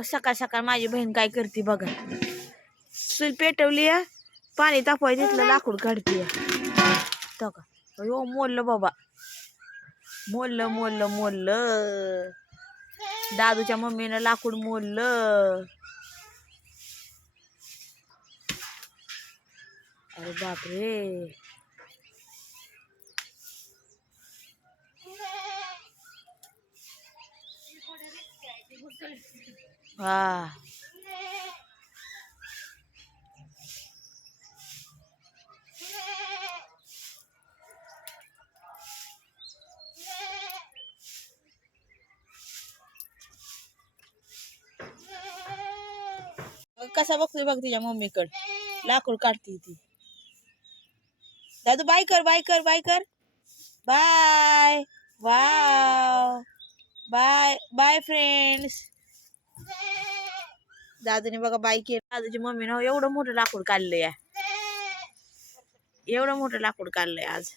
सकाळ सकाळ माझी बहीण काय करते बघा. चूल पेटवली, पाणी तापवाय तिथलं लाकूड काढते. तो का हो मोडलं बाबा, मोडलं मोडलं मोडलं. दादूच्या मम्मीनं लाकूड मोडलं. अरे बापरे. हा कसा बघतोय बघ तिच्या मम्मीकड. लाकूड काढते ती. दादू बाय कर, बाय कर, बाय कर. Bye. Wow. Bye bye friends. दादूने बघा बाय केलं. दादूची मम्मीनं एवढं मोठं लाकूड काढलंय, एवढं मोठं लाकूड काढलंय आज.